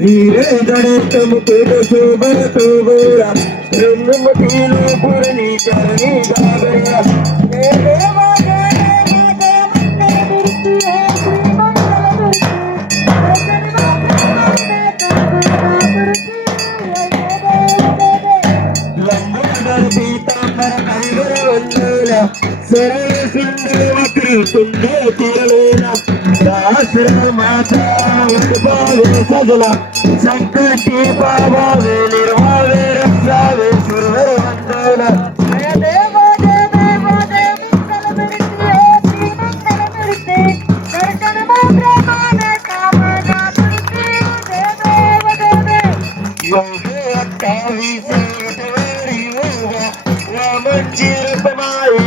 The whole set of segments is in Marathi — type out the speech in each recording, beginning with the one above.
ನೀರೇ ಜಡೆ ತಮುಕುಡ ಶೋಭ ಶೋಭರ ಬ್ರಹ್ಮ ಪೀಲು ಪುರಣಿ ಚರಣಿ ಗಾಗರ आश्रमाचा वटभावे सजला संकटी पावावे निर्वावे रक्षावे सुरवर वंदना जय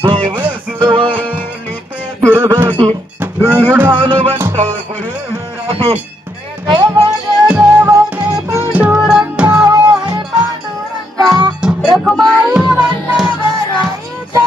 सुरवर निते दुर्गती गरुडान म्हणत गुरुराती देव जय देव जय पांडुरंगा ओ हरे पांडुरंगा रखुमाई वल्लभ राईचा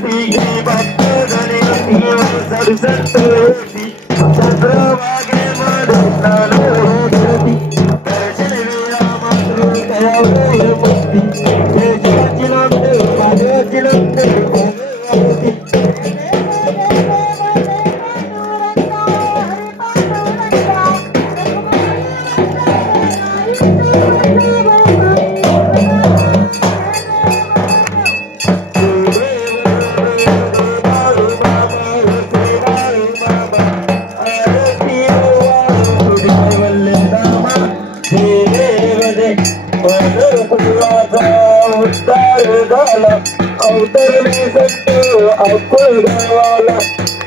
Thank you.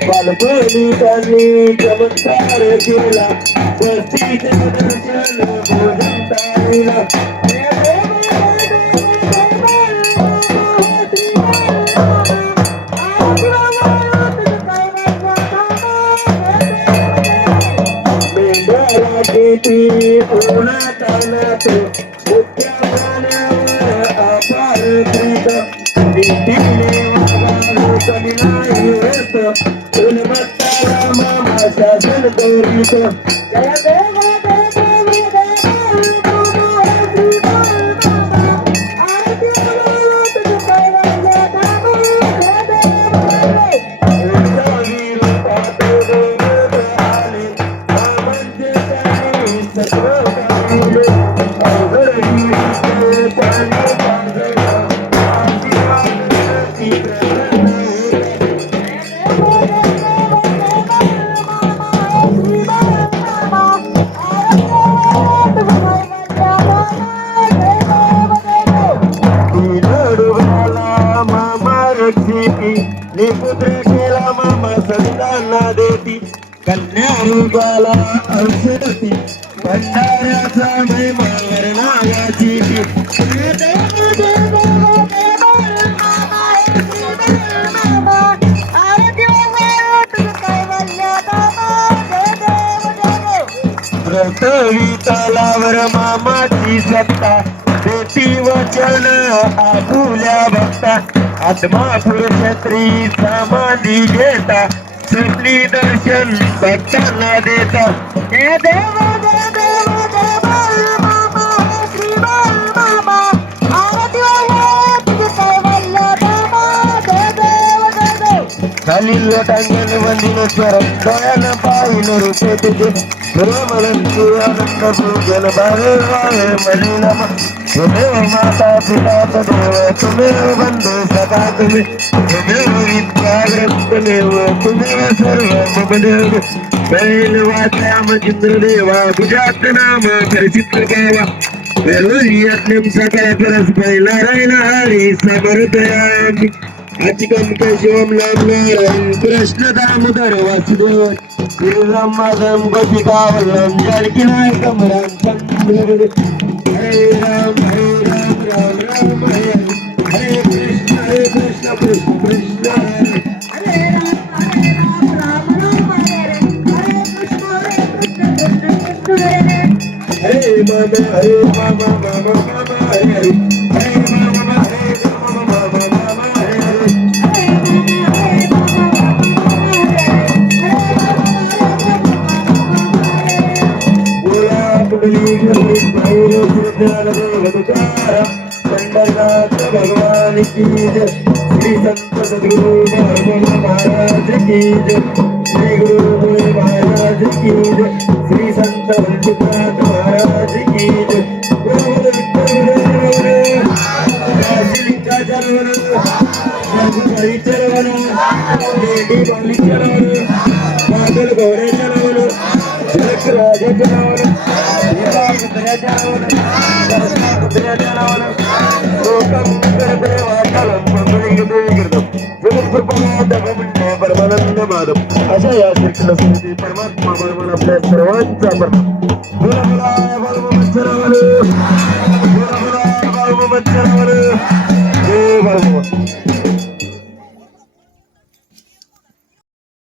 बालपणी त्यांनी चमत्कार केला. वस्तीचे दर्शन भोजन ताईला मेंढ्याला किती perrito. Ya. तुबाला औषधी भंडाऱ्याचा महिमावर नागाची तलावर मामाची सत्ता देती वचन आपुल्या भक्ता. आत्मा पुरुष स्त्री समाधी घेता. सुटली दर्शन भक्तांना देता. हे देव खालील लोटांगण वंदिन स्वरम डोळ्यानं पाहिलं रूप तुझे. प्रेमलंती आनंद पूजन तुमेव माता पिता तदेव तुमेव बंधू सदा तुमे तुमेव विद्याग्रस्तमेव तुमेव सर्व मम बैल वाचाम चित्रदेवा भुजात नाम परिचित्र गावा वेलुर्यज्ञं सकल हरी समर्पयामि अचिकं केशवं कृष्ण दामोदर वासुदेव श्रीरामादं गोपिकावल्लभं जानकीनायकं रामचन्द्र हरे राम हरे राम राम राम हरे हरे हरे कृष्ण हरे कृष्ण कृष्ण कृष्ण हरे हरे राम हरे राम राम राम हरे हरे గురు బుద్ధాల దేవదుకార పండరనాథ భగవాన్ కీ జయ శ్రీ సంత సద్గురు పరమ మహారాజ్ కీ జయ శ్రీ గురు మహారాజ్ కీ జయ శ్రీ సంత परमानंद माधव अशा या श्रीकृष्ण स्मृती परमात्मा बरोबर आपल्या सर्वांचा परम बोला बोला बाळमच्छरावर बोला बोला बाळमच्छरावर जय बाळमो